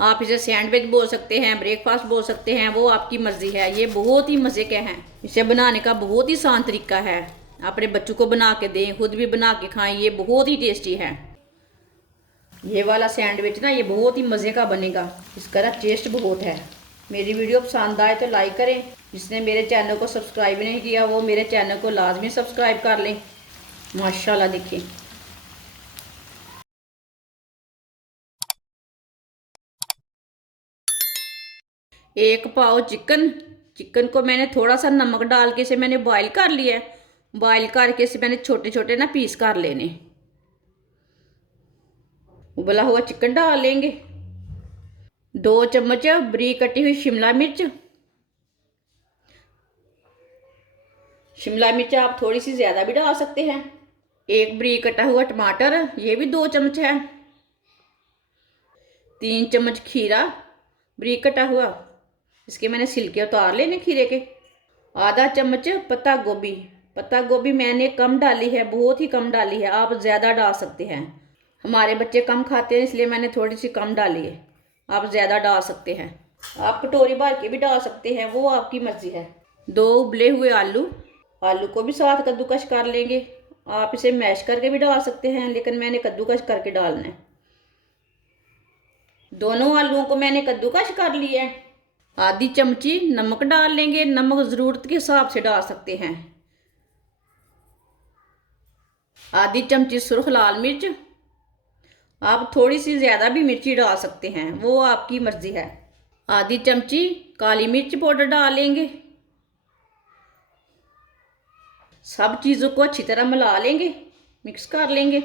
आप इसे सैंडविच बोल सकते हैं, ब्रेकफास्ट बोल सकते हैं, वो आपकी मर्जी है। ये बहुत ही मज़े के हैं। इसे बनाने का बहुत ही आसान तरीका है। अपने बच्चों को बना के दें, खुद भी बना के खाएं, ये बहुत ही टेस्टी है। ये वाला सैंडविच ना ये बहुत ही मज़े का बनेगा, इसका ना टेस्ट बहुत है। मेरी वीडियो पसंद आए तो लाइक करें। जिसने मेरे चैनल को सब्सक्राइब नहीं किया वो मेरे चैनल को लाजमी सब्सक्राइब कर लें। माशाल्लाह देखिए। एक पाव चिकन। चिकन को मैंने थोड़ा सा नमक डाल के इसे मैंने बॉईल कर लिया है। बॉईल करके इसे मैंने छोटे छोटे ना पीस कर लेने। उबला हुआ चिकन डाल लेंगे। 2 चम्मच बारीक कटी हुई शिमला मिर्च। शिमला मिर्च आप थोड़ी सी ज़्यादा भी डाल सकते हैं। एक बारीक कटा हुआ टमाटर, ये भी 2 चम्मच है। 3 चम्मच खीरा बारीक कटा हुआ, इसके मैंने छिलके उतार लेने खीरे के। आधा चम्मच पत्ता गोभी। पत्ता गोभी मैंने कम डाली है, बहुत ही कम डाली है, आप ज़्यादा डाल सकते हैं। हमारे बच्चे कम खाते हैं इसलिए मैंने थोड़ी सी कम डाली है, आप ज़्यादा डाल सकते हैं। आप कटोरी भर के भी डाल सकते हैं, वो आपकी मर्ज़ी है। 2 उबले हुए आलू। आलू को भी साथ कद्दूकस कर लेंगे। आप इसे मैश करके भी डाल सकते हैं, लेकिन मैंने कद्दूकस करके डालना है। दोनों आलूओं को मैंने कद्दूकस कर लिया है। आधी चमची नमक डाल लेंगे, नमक ज़रूरत के हिसाब से डाल सकते हैं। आधी चमची सुर्ख लाल मिर्च। आप थोड़ी सी ज़्यादा भी मिर्ची डाल सकते हैं, वो आपकी मर्ज़ी है। आधी चमची काली मिर्च पाउडर डाल लेंगे। सब चीज़ों को अच्छी तरह मिला लेंगे, मिक्स कर लेंगे।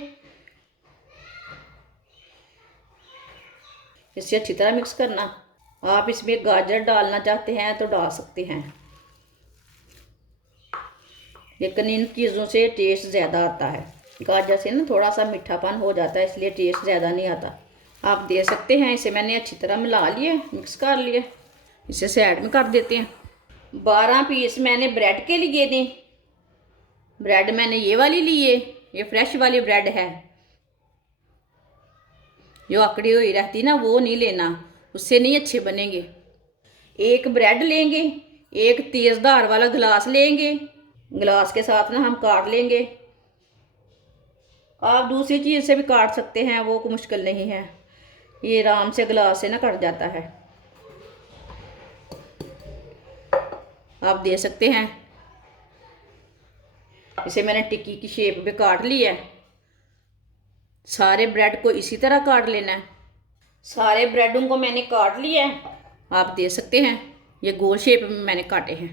इसे अच्छी तरह मिक्स करना। आप इसमें गाजर डालना चाहते हैं तो डाल सकते हैं, लेकिन इन चीज़ों से टेस्ट ज़्यादा आता है। गाजर से ना थोड़ा सा मीठापन हो जाता है, इसलिए टेस्ट ज़्यादा नहीं आता। आप दे सकते हैं। इसे मैंने अच्छी तरह मिला लिए, मिक्स कर लिए। इसे साइड में कर देते हैं। 12 पीस मैंने ब्रेड के लिए दें। ब्रेड मैंने ये वाली ली है, ये फ्रेश वाली ब्रेड है। जो अकड़ी हुई रहती ना वो नहीं लेना, उससे नहीं अच्छे बनेंगे। एक ब्रेड लेंगे, एक तेज़ धार वाला गिलास लेंगे, गिलास के साथ ना हम काट लेंगे। आप दूसरी चीज़ से भी काट सकते हैं, वो कोई मुश्किल नहीं है, ये आराम से गिलास से ना कट जाता है। आप दे सकते हैं। इसे मैंने टिक्की की शेप में काट लिया है। सारे ब्रेड को इसी तरह काट लेना है। सारे ब्रेडों को मैंने काट लिया है, आप दे सकते हैं। ये गोल शेप में मैंने काटे हैं।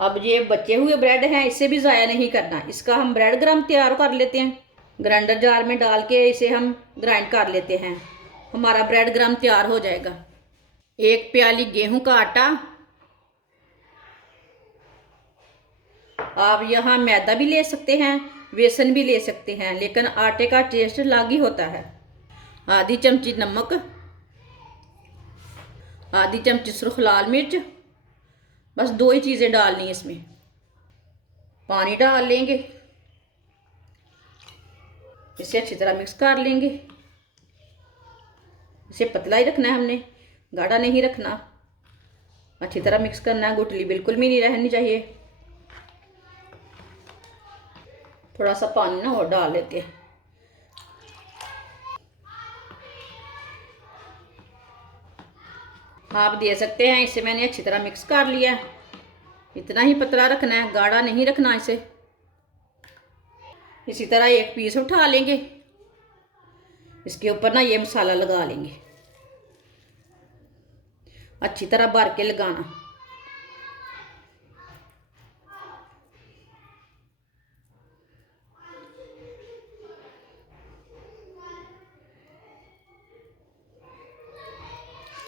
अब ये बचे हुए ब्रेड हैं, इसे भी ज़ाया नहीं करना। इसका हम ब्रेड क्रम्ब तैयार कर लेते हैं। ग्राइंडर जार में डाल के इसे हम ग्राइंड कर लेते हैं, हमारा ब्रेड क्रम्ब तैयार हो जाएगा। 1 प्याली गेहूं का आटा। आप यहाँ मैदा भी ले सकते हैं, बेसन भी ले सकते हैं, लेकिन आटे का टेस्ट अलग ही होता है। आधी चमची नमक। आधी चमची सुर्ख लाल मिर्च। बस 2 ही चीज़ें डालनी है इसमें। पानी डाल लेंगे, इसे अच्छी तरह मिक्स कर लेंगे। इसे पतला ही रखना है हमने, गाढ़ा नहीं रखना। अच्छी तरह मिक्स करना है, गुठली बिल्कुल भी नहीं रहनी चाहिए। थोड़ा सा पानी ना और डाल लेते हैं। आप दे सकते हैं। इसे मैंने अच्छी तरह मिक्स कर लिया है। इतना ही पतला रखना है, गाढ़ा नहीं रखना इसे। इसी तरह एक पीस उठा लेंगे, इसके ऊपर ना ये मसाला लगा लेंगे, अच्छी तरह भर के लगाना।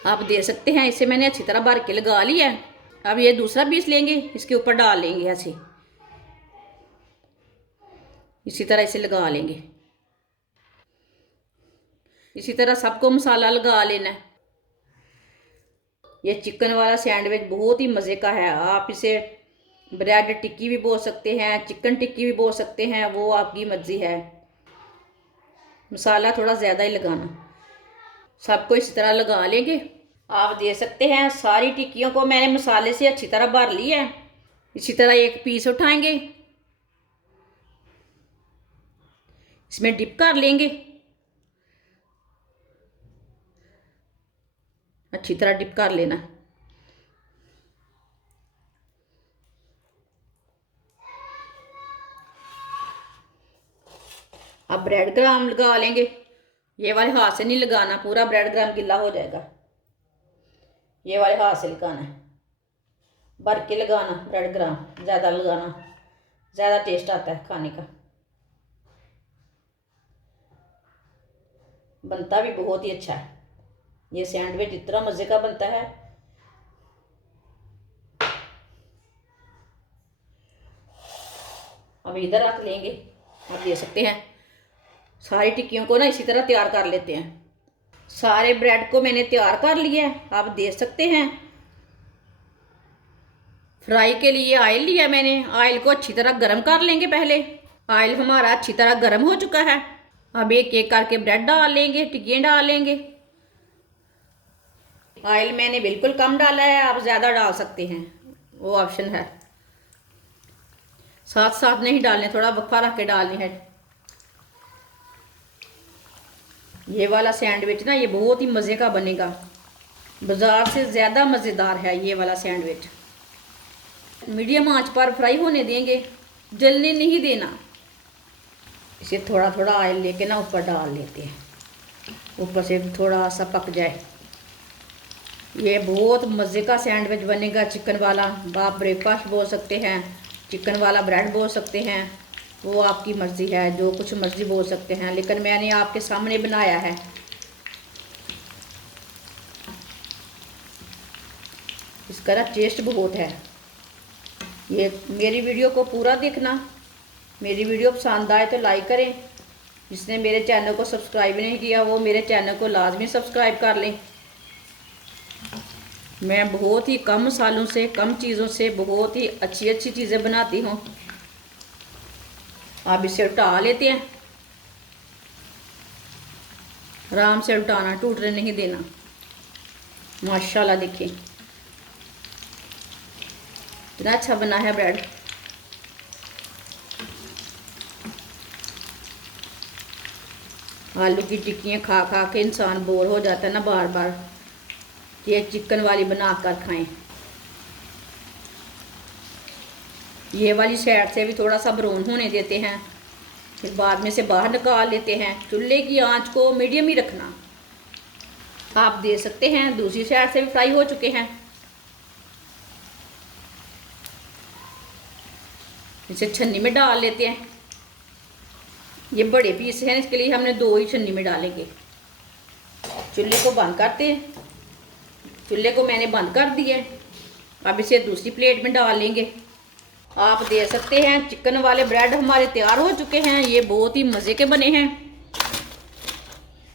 आप दे सकते हैं। इसे मैंने अच्छी तरह भर के लगा लिया है। अब ये दूसरा पीस लेंगे, इसके ऊपर डाल लेंगे ऐसे, इसी तरह इसे लगा लेंगे। इसी तरह सबको मसाला लगा लेना है। ये चिकन वाला सैंडविच बहुत ही मज़े का है। आप इसे ब्रेड टिक्की भी बोल सकते हैं, चिकन टिक्की भी बोल सकते हैं, वो आपकी मर्जी है। मसाला थोड़ा ज़्यादा ही लगाना। सबको इसी तरह लगा लेंगे। आप देख सकते हैं सारी टिक्कियों को मैंने मसाले से अच्छी तरह भर लिया है। इसी तरह एक पीस उठाएंगे, इसमें डिप कर लेंगे, अच्छी तरह डिप कर लेना। अब ब्रेड क्रम्ब लगा लेंगे। ये वाले हाथ से नहीं लगाना, पूरा ब्रेड क्रम्ब गिला हो जाएगा। ये वाले हाथ से लगाना है, भर के लगाना ब्रेड क्रम्ब, ज़्यादा लगाना, ज़्यादा टेस्ट आता है खाने का। बनता भी बहुत ही अच्छा है। ये सैंडविच इतना मज़े का बनता है। अब इधर रख लेंगे। आप देख सकते हैं सारी टिक्कियों को ना इसी तरह तैयार कर लेते हैं। सारे ब्रेड को मैंने तैयार कर लिया है। आप देख सकते हैं फ्राई के लिए ऑयल लिया मैंने। ऑयल को अच्छी तरह गर्म कर लेंगे। पहले ऑयल हमारा अच्छी तरह गर्म हो चुका है। अब एक एक करके ब्रेड डाल लेंगे, टिक्कियाँ डाल लेंगे। ऑयल मैंने बिल्कुल कम डाला है, आप ज़्यादा डाल सकते हैं, वो ऑप्शन है। साथ साथ नहीं डालने, थोड़ा वक्फा रख के डालनी है। ये वाला सैंडविच ना ये बहुत ही मज़े का बनेगा, बाज़ार से ज़्यादा मज़ेदार है ये वाला सैंडविच। मीडियम आंच पर फ्राई होने देंगे, जलने नहीं देना। इसे थोड़ा थोड़ा ऑयल लेके ना ऊपर डाल लेते हैं, ऊपर से थोड़ा सा पक जाए। ये बहुत मज़े का सैंडविच बनेगा चिकन वाला। आप ब्रेकफास्ट बोल सकते हैं, चिकन वाला ब्रेड बोल सकते हैं, वो आपकी मर्ज़ी है, जो कुछ मर्ज़ी बोल सकते हैं, लेकिन मैंने आपके सामने बनाया है। इसका ना टेस्ट बहुत है। ये मेरी वीडियो को पूरा देखना। मेरी वीडियो पसंद आए तो लाइक करें। जिसने मेरे चैनल को सब्सक्राइब नहीं किया वो मेरे चैनल को लाजमी सब्सक्राइब कर लें। मैं बहुत ही कम मसालों से, कम चीज़ों से बहुत ही अच्छी अच्छी चीज़ें बनाती हूँ। आप इसे उल्टा लेते हैं, आराम से उल्टाना, टूटने नहीं देना। माशाल्लाह देखिए इतना अच्छा बना है ब्रेड। आलू की टिक्कियाँ खा खा के इंसान बोर हो जाता है ना बार बार, ये चिकन वाली बना कर खाएं। ये वाली साइड से भी थोड़ा सा ब्राउन होने देते हैं, फिर बाद में से बाहर निकाल लेते हैं। चूल्हे की आंच को मीडियम ही रखना। आप देख सकते हैं दूसरी साइड से भी फ्राई हो चुके हैं। इसे छन्नी में डाल लेते हैं। ये बड़े पीस हैं, इसके लिए हमने 2 ही छन्नी में डालेंगे। चूल्हे को बंद करते हैं। चूल्हे को मैंने बंद कर दिया। अब इसे दूसरी प्लेट में डाल लेंगे। आप देख सकते हैं चिकन वाले ब्रेड हमारे तैयार हो चुके हैं। ये बहुत ही मज़े के बने हैं।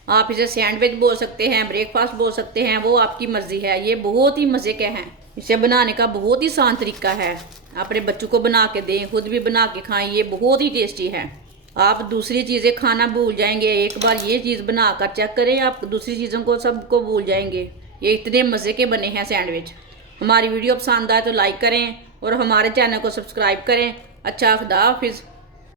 आप इसे सैंडविच बोल सकते हैं, ब्रेकफास्ट बोल सकते हैं, वो आपकी मर्ज़ी है। ये बहुत ही मज़े के हैं। इसे बनाने का बहुत ही आसान तरीका है। अपने बच्चों को बना के दें, खुद भी बना के खाएं, ये बहुत ही टेस्टी है। आप दूसरी चीज़ें खाना भूल जाएंगे, एक बार ये चीज़ बना कर चेक करें, आप दूसरी चीज़ों को सबको भूल जाएंगे। ये इतने मज़े के बने हैं सैंडविच। हमारी वीडियो पसंद आए तो लाइक करें और हमारे चैनल को सब्सक्राइब करें। अच्छा, खुदा हाफिज़।